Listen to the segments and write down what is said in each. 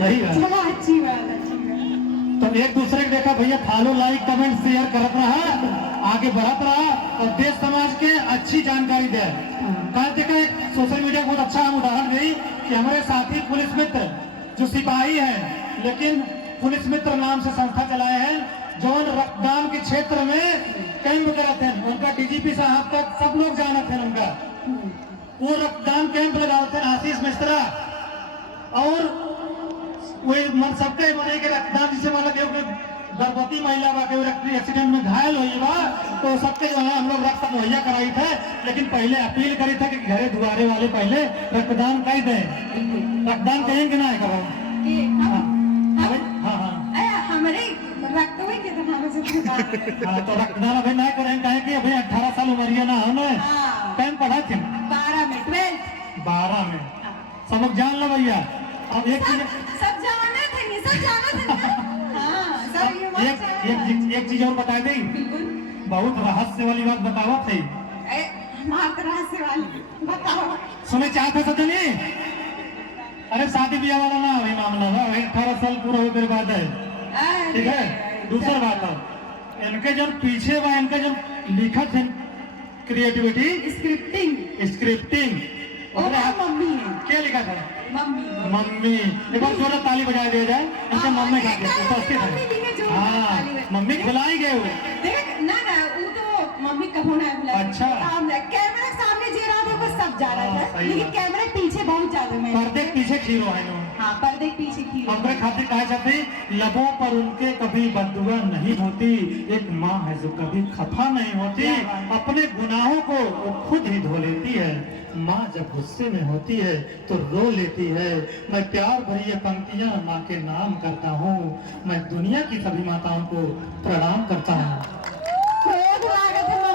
सही बात। चलो अच्छी बात, अच्छी बात। तो एक दूसरे को देखा भैया फॉलो लाइक कमेंट शेयर करत रहा, आगे बढ़त रहा और देश समाज के अच्छी जानकारी दे। कल देखा एक सोशल मीडिया बहुत अच्छा हम उदाहरण दी कि हमारे साथी पुलिस मित्र जो सिपाही हैं लेकिन पुलिस मित्र नाम से संस्था चलाए हैं, जो रक्तदान के क्षेत्र में कैंप कराते हैं। उनका डीजीपी साहब तक सब लोग जानते हैं उनका। वो रक्तदान कैंप लगाते हैं आशीष मिश्रा, और वही मन सबके मने के रक्तदान जिसे मतलब गर्भवती महिला बा के एक्सीडेंट में घायल हुई बा, तो सबके जो है हम लोग रक्त मुहैया कराई थे। लेकिन पहले अपील करी था कि घरे दुआरे वाले पहले रक्तदान कर दें। रक्तदान करेंगे ना करो हमारे रक्त हुए के तो रक्तदान अभी नहीं करेंगे, कहें कि अभी 18 साल उम्र ना हो। टाइम पढ़ा थे 12 में 12 में समझ जान लो भैया। अब एक चीज सब जाना थे, सब जाना थे। एक चीज और बता दी, बहुत रहस्य वाली बात बताओ थे। रहस्य वाली बताओ। सुने चाहते सजनी, अरे शादी ब्याह वाला ना अभी मामला ना, 18 साल पूरा होने के बाद है, ठीक है। दूसरा बात है इनके जब पीछे व इनके जब लिखत है क्रिएटिविटी स्क्रिप्टिंग मम्मी है। क्या लिखा था? मम्मी। एक बार जोर ताली बजा दिया जाए, इनके मम्मी खा उपस्थित है। हाँ मम्मी खिलाई गए हुए ना वो तो मम्मी कहो ना बुला। अच्छा कैमरा सामने जे रहा था सब जा रहा था, लेकिन कैमरा पीछे बहुत ज्यादा में पर्दे पीछे खीरो है। हाँ पर्दे पीछे खीरो। हमरे खातिर कहा जाते लबों पर उनके कभी बददुआ नहीं होती, एक माँ है जो कभी खफा नहीं होती, अपने गुनाहों को वो खुद ही धो लेती है। माँ जब गुस्से में होती है तो रो लेती है। मैं प्यार भरी ये पंक्तियां माँ के नाम करता हूँ, मैं दुनिया की सभी माताओं को प्रणाम करता हूँ।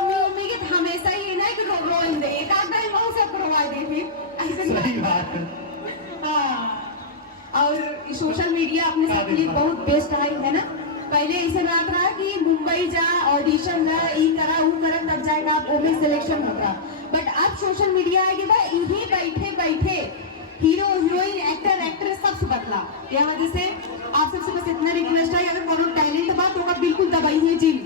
मम्मी के हमेशा ही ना सही बात है। और सोशल मीडिया अपने साथ लिए बहुत बेस्ट है ना। पहले ऐसे बात रहा कि मुंबई जा ऑडिशन जा ई करा वो करा तब जाएगा आप ओमे सिलेक्शन होगा, बट अब सोशल मीडिया आगे बा यही बैठे बैठे हीरो हीरोइन एक्टर एक्ट्रेस सबसे बदला। यह वजह से आप सबसे बस इतना रिक्वेस्ट है, अगर कोनो टैलेंट बा तो का बिल्कुल दबाई है जिम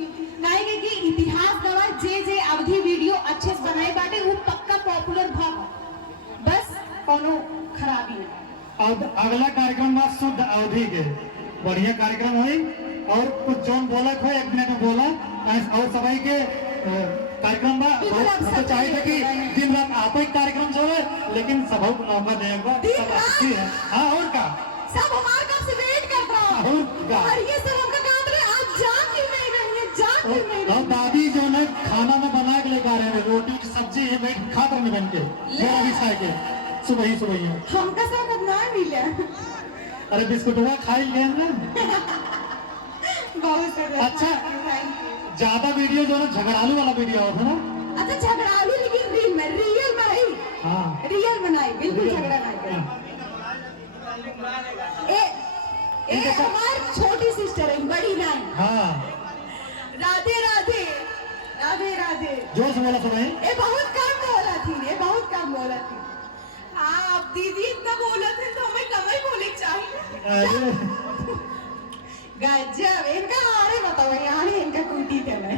कहेंगे कि इतिहास दवा जे अवधि वीडियो अच्छे से बनाए बाटे वो पक्का पॉपुलर भाग बस कोनो खराबी नहीं। अब अगला कार्यक्रम बा शुद्ध अवधि के बढ़िया कार्यक्रम हुई, और कुछ जोन बोला को 1 मिनट में बोला और सबाई के कार्यक्रम बा तो चाहिए कि दिन रात आप ही कार्यक्रम जो है, लेकिन सबों को मौका देगा सब अच्छी है। हाँ और का सब हमारे कब से वेट कर रहा है और ये सब हमका काम रहे आज जान क्यों नहीं रही है, जान क्यों नहीं रही। और दादी जो है खाना में बना के लेकर आ रहे हैं, रोटी की सब्जी है बैठ खा कर बन के मेरा भी खाए के सुबह ही हमका सब अब ना मिला। अरे बिस्कुटवा खाई ले बहुत अच्छा ज्यादा वीडियो जो है झगड़ालू वाला वीडियो होता ना। अच्छा झगड़ालू लेकिन रियल बनाई। हाँ रियल बनाई बिल्कुल झगड़ा नहीं। ए हमारी छोटी सिस्टर है बड़ी नहीं। हाँ राधे राधे राधे राधे जोर से बोला सुनाई। ये बहुत कम बोला थी, ये बहुत कम बोला थी। आप दीदी इतना बोला थे तो हमें कम ही बोले चाहिए। गजब इनका आरे बताओ यहाँ इनका कुटी थे मैं।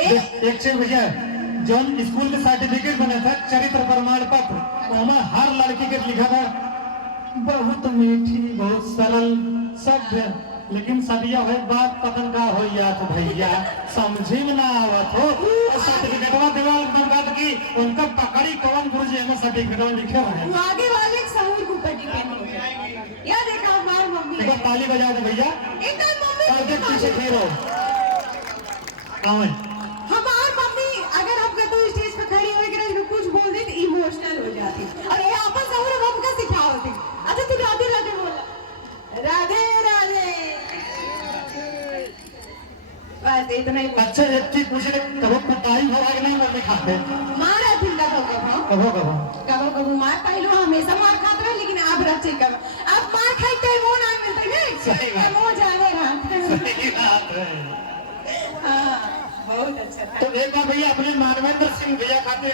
एक चीज भैया जो स्कूल के सर्टिफिकेट बना था चरित्र प्रमाण पत्र, उसमें हर लड़की के लिखा था बहुत मीठी बहुत सरल सभ्य, लेकिन सदिया भाई बात पतन का हो या तो भैया समझी में ना आवत हो। सर्टिफिकेटवा देवाल बर्बाद की उनका पकड़ी कौन गुरुजी में सर्टिफिकेटवा लिखे हुए आगे वाले सहूर के ऊपर डिपेंड होता है। या देखा हमारी मम्मी एक बार ताली बजा दे भैया एकदम मम्मी के पीछे फेरो कौन हमारी मम्मी अगर हम कहते तो स्टेज पे खड़ी होकर कुछ बोल दे तो इमोशनल हो जाती और ये आपस सहूर हमका सिखावती। अच्छा तू राधे राधे बोला राधे राधे बस इतना ही। अच्छा एक चीज पूछे कबो कुटाई हो कि नहीं मरने खाते मारा थी कबो मार पहले हमेशा मार खाते रहे, लेकिन अब रचे कब अब मार खाई तो वो ना मिलता है सही बात। वो जाने सही बात है। हाँ बहुत अच्छा था। तो एक बार भैया अपने मानवेंद्र सिंह भैया खाते